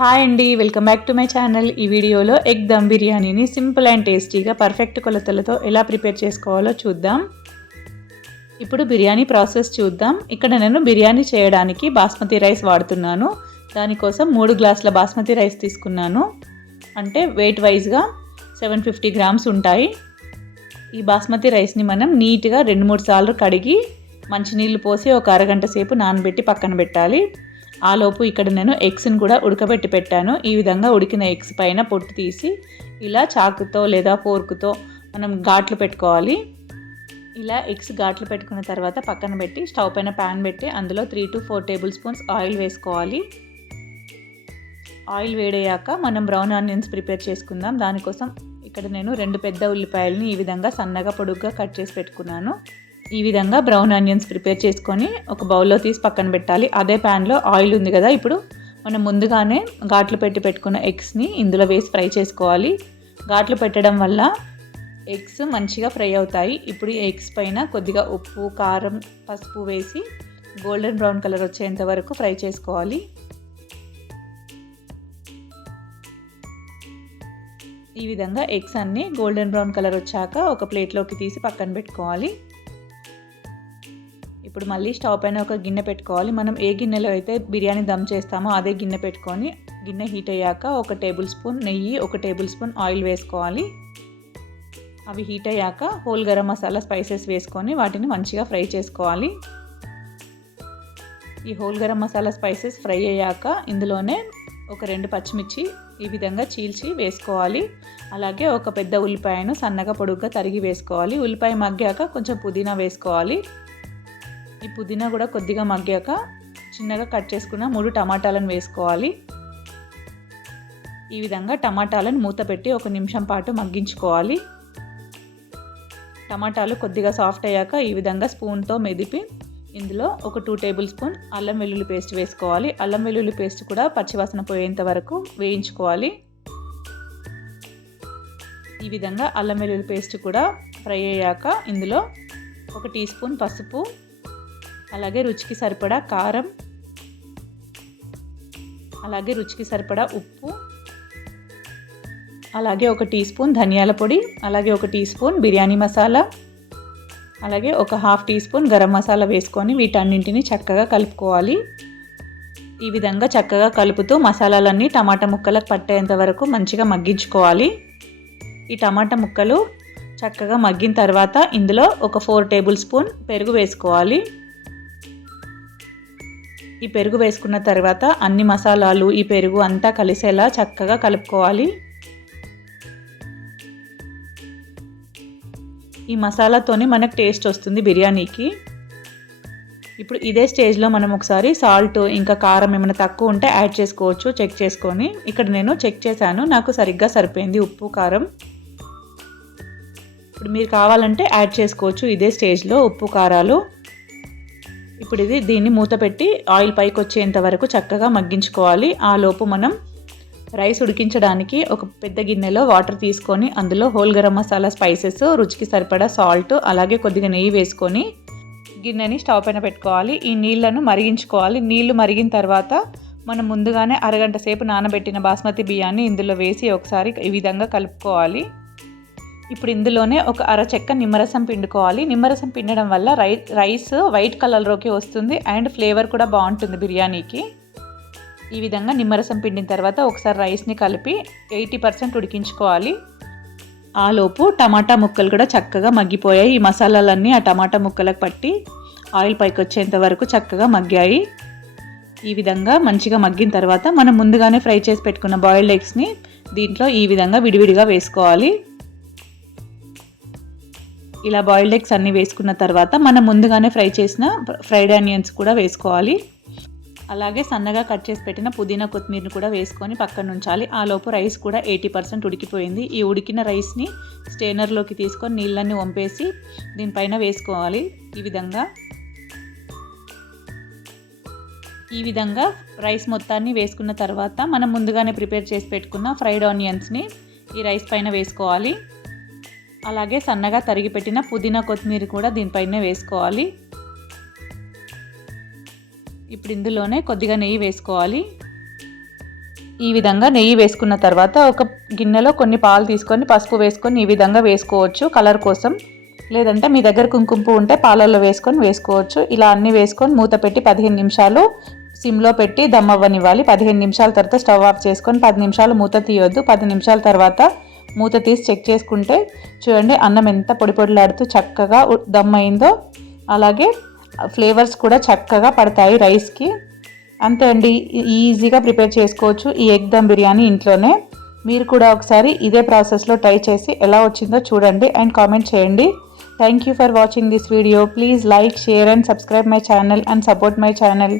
Hi అండి, welcome back to my channel. ఈ వీడియోలో ఎగ్ దమ్ బిర్యానీని సింపుల్ అండ్ టేస్టీగా పర్ఫెక్ట్ కొలతలతో ఎలా ప్రిపేర్ చేసుకోవాలో చూద్దాం. ఇప్పుడు బిర్యానీ ప్రాసెస్ చూద్దాం. ఇక్కడ నేను బిర్యానీ చేయడానికి బాస్మతి రైస్ వాడుతున్నాను. దానికోసం 3 గ్లాసుల బాస్మతి రైస్ తీసుకున్నాను. అంటే వెయిట్ వైజ్గా 750 గ్రామ్స్ ఉంటాయి. ఈ బాస్మతి రైస్ని మనం నీట్గా 2-3 సార్లు కడిగి మంచినీళ్ళు పోసి ఒక అరగంట సేపు నానబెట్టి పక్కన పెట్టాలి. ఆలోపు ఇక్కడ నేను ఎగ్స్ని కూడా ఉడకబెట్టి పెట్టాను. ఈ విధంగా ఉడికిన ఎగ్స్ పైన పొట్టు తీసి ఇలా చాకుతో లేదా ఫోర్క్తో మనం ఘాట్లు పెట్టుకోవాలి. ఇలా ఎగ్స్ ఘాట్లు పెట్టుకున్న తర్వాత పక్కన పెట్టి స్టవ్ పైన ప్యాన్ పెట్టి అందులో 3 to 4 టేబుల్ స్పూన్స్ ఆయిల్ వేసుకోవాలి. ఆయిల్ వేడయ్యాక మనం బ్రౌన్ ఆనియన్స్ ప్రిపేర్ చేసుకుందాం. దానికోసం ఇక్కడ నేను 2 పెద్ద ఉల్లిపాయలని ఈ విధంగా సన్నగా పొడుగ్గా కట్ చేసి పెట్టుకున్నాను. ఈ విధంగా బ్రౌన్ ఆనియన్స్ ప్రిపేర్ చేసుకొని ఒక బౌల్లో తీసి పక్కన పెట్టాలి. అదే ప్యాన్లో ఆయిల్ ఉంది కదా, ఇప్పుడు మనం ముందుగానే ఘాట్లు పెట్టుకున్న ఎగ్స్ని ఇందులో వేసి ఫ్రై చేసుకోవాలి. ఘాట్లు పెట్టడం వల్ల ఎగ్స్ మంచిగా ఫ్రై అవుతాయి. ఇప్పుడు ఈ ఎగ్స్ పైన కొద్దిగా ఉప్పు, కారం, పసుపు వేసి గోల్డెన్ బ్రౌన్ కలర్ వచ్చేంత వరకు ఫ్రై చేసుకోవాలి. ఈ విధంగా ఎగ్స్ అన్నీ గోల్డెన్ బ్రౌన్ కలర్ వచ్చాక ఒక ప్లేట్లోకి తీసి పక్కన పెట్టుకోవాలి. ఇప్పుడు మళ్ళీ స్టవ్ పైన ఒక గిన్నె పెట్టుకోవాలి. మనం ఏ గిన్నెలో అయితే బిర్యానీ దమ్ చేస్తామో అదే గిన్నె పెట్టుకొని గిన్నె హీట్ అయ్యాక 1 టేబుల్ స్పూన్ నెయ్యి, 1 టేబుల్ స్పూన్ ఆయిల్ వేసుకోవాలి. అవి హీట్ అయ్యాక హోల్ గరం మసాలా స్పైసెస్ వేసుకొని వాటిని మంచిగా ఫ్రై చేసుకోవాలి. ఈ whole garam masala spices fry అయ్యాక ఇందులోనే ఒక 2 పచ్చిమిర్చి ఈ విధంగా చీల్చి వేసుకోవాలి. అలాగే ఒక పెద్ద ఉల్లిపాయను సన్నగా పొడుగ్గా తరిగి వేసుకోవాలి. ఉల్లిపాయ మగ్గాక కొంచెం పుదీనా వేసుకోవాలి. ఈ పుదీనా కూడా కొద్దిగా మగ్గాక చిన్నగా కట్ చేసుకున్న 3 టమాటాలను వేసుకోవాలి. ఈ విధంగా టమాటాలను మూత పెట్టి 1 నిమిషం పాటు మగ్గించుకోవాలి. టమాటాలు కొద్దిగా సాఫ్ట్ అయ్యాక ఈ విధంగా స్పూన్తో మెదిపి ఇందులో ఒక 2 టేబుల్ స్పూన్ అల్లం వెల్లుల్లి పేస్ట్ వేసుకోవాలి. అల్లం వెల్లుల్లి పేస్ట్ కూడా పచ్చివాసన పోయేంత వరకు వేయించుకోవాలి. ఈ విధంగా అల్లం వెల్లుల్లి పేస్ట్ కూడా ఫ్రై అయ్యాక ఇందులో 1 టీ స్పూన్ పసుపు, అలాగే రుచికి సరిపడా కారం, అలాగే రుచికి సరిపడా ఉప్పు, అలాగే 1 టీ స్పూన్ ధనియాల పొడి, అలాగే 1 టీ స్పూన్ బిర్యానీ మసాలా, అలాగే ఒక 1/2 టీ స్పూన్ గరం మసాలా వేసుకొని వీటన్నింటిని చక్కగా కలుపుకోవాలి. ఈ విధంగా చక్కగా కలుపుతూ మసాలాలన్నీ టమాటా ముక్కలకు పట్టేంత వరకు మంచిగా మగ్గించుకోవాలి. ఈ టమాటా ముక్కలు చక్కగా మగ్గిన తర్వాత ఇందులో ఒక 4 టేబుల్ స్పూన్ పెరుగు వేసుకోవాలి. ఈ పెరుగు వేసుకున్న తర్వాత అన్ని మసాలాలు ఈ పెరుగు అంతా కలిసేలా చక్కగా కలుపుకోవాలి. ఈ మసాలాతోనే మనకు టేస్ట్ వస్తుంది బిర్యానీకి. ఇప్పుడు ఇదే స్టేజ్లో మనం ఒకసారి సాల్ట్ ఇంకా కారం ఏమైనా తక్కువ ఉంటే యాడ్ చేసుకోవచ్చు చెక్ చేసుకొని. ఇక్కడ నేను చెక్ చేశాను, నాకు సరిగ్గా సరిపోయింది ఉప్పు కారం. ఇప్పుడు మీరు కావాలంటే యాడ్ చేసుకోవచ్చు ఇదే స్టేజ్లో ఉప్పు కారాలు. ఇప్పుడు దీన్ని మూత పెట్టి ఆయిల్ పైకి వచ్చేంత వరకు చక్కగా మగ్గించుకోవాలి. ఆ లోపు మనం రైస్ ఉడికించడానికి ఒక పెద్ద గిన్నెలో వాటర్ తీసుకొని అందులో హోల్ గరం మసాలా స్పైసెస్, రుచికి సరిపడా సాల్ట్, అలాగే కొద్దిగా నెయ్యి వేసుకొని గిన్నెని స్టవ్ పైన పెట్టుకోవాలి. ఈ నీళ్లను మరిగించుకోవాలి. నీళ్లు మరిగిన తర్వాత మనం ముందుగానే అరగంట సేపు నానబెట్టిన బాస్మతి బియ్యాన్ని ఇందులో వేసి ఒకసారి ఈ విధంగా కలుపుకోవాలి. ఇప్పుడు ఇందులోనే ఒక అరచెక్క నిమ్మరసం పిండుకోవాలి. నిమ్మరసం పిండడం వల్ల రైస్ వైట్ కలర్లోకి వస్తుంది అండ్ ఫ్లేవర్ కూడా బాగుంటుంది బిర్యానీకి. ఈ విధంగా నిమ్మరసం పిండిన తర్వాత ఒకసారి రైస్ని కలిపి 80% ఉడికించుకోవాలి. ఆలోపు టమాటా ముక్కలు కూడా చక్కగా మగ్గిపోయాయి. ఈ మసాలాలన్నీ ఆ టమాటా ముక్కలకు పట్టి ఆయిల్ పైకి వచ్చేంత వరకు చక్కగా మగ్గాయి. ఈ విధంగా మంచిగా మగ్గిన తర్వాత మనం ముందుగానే ఫ్రై చేసి పెట్టుకున్న బాయిల్డ్ ఎగ్స్ని దీంట్లో ఈ విధంగా విడివిడిగా వేసుకోవాలి. ఇలా బాయిల్డ్ ఎగ్స్ అన్నీ వేసుకున్న తర్వాత మనం ముందుగానే ఫ్రై చేసిన ఫ్రైడ్ ఆనియన్స్ కూడా వేసుకోవాలి. అలాగే సన్నగా కట్ చేసి పెట్టిన పుదీనా కొత్తిమీరని కూడా వేసుకొని పక్కన ఉంచాలి. ఆ లోపు రైస్ కూడా 80% ఉడికిపోయింది. ఈ ఉడికిన రైస్ని స్టెయినర్లోకి తీసుకొని నీళ్ళన్నీ వంపేసి దీనిపైన వేసుకోవాలి. ఈ విధంగా రైస్ మొత్తాన్ని వేసుకున్న తర్వాత మనం ముందుగానే ప్రిపేర్ చేసి పెట్టుకున్న ఫ్రైడ్ ఆనియన్స్ని ఈ రైస్ పైన వేసుకోవాలి. అలాగే సన్నగా తరిగి పెట్టిన పుదీనా కొత్తిమీర కూడా దీనిపైనే వేసుకోవాలి. ఇప్పుడు ఇందులోనే కొద్దిగా నెయ్యి వేసుకోవాలి. ఈ విధంగా నెయ్యి వేసుకున్న తర్వాత ఒక గిన్నెలో కొన్ని పాలు తీసుకొని పసుపు వేసుకొని ఈ విధంగా వేసుకోవచ్చు కలర్ కోసం. లేదంటే మీ దగ్గర కుంకుమ పువ్వు ఉంటే పాలల్లో వేసుకోవచ్చు. ఇలా అన్నీ వేసుకొని మూత పెట్టి 15 నిమిషాలు సిమ్లో పెట్టి దమ్ అవ్వనివ్వాలి. 15 నిమిషాల తర్వాత స్టవ్ ఆఫ్ చేసుకొని 10 నిమిషాలు మూత తీయొద్దు. 10 నిమిషాల తర్వాత మూత తీసి చెక్ చేసుకుంటే చూడండి అన్నం ఎంత పొడి పొడిలాడుతూ చక్కగా దమ్ అయిందో. అలాగే ఫ్లేవర్స్ కూడా చక్కగా పడతాయి రైస్కి. అంతే అండి, ఈజీగా ప్రిపేర్ చేసుకోవచ్చు ఈ ఎగ్ దమ్ బిర్యానీ ఇంట్లోనే. మీరు కూడా ఒకసారి ఇదే ప్రాసెస్లో ట్రై చేసి ఎలా వచ్చిందో చూడండి అండ్ కామెంట్ చేయండి. Thank you for watching this video. Please like, share and subscribe my channel and support my channel.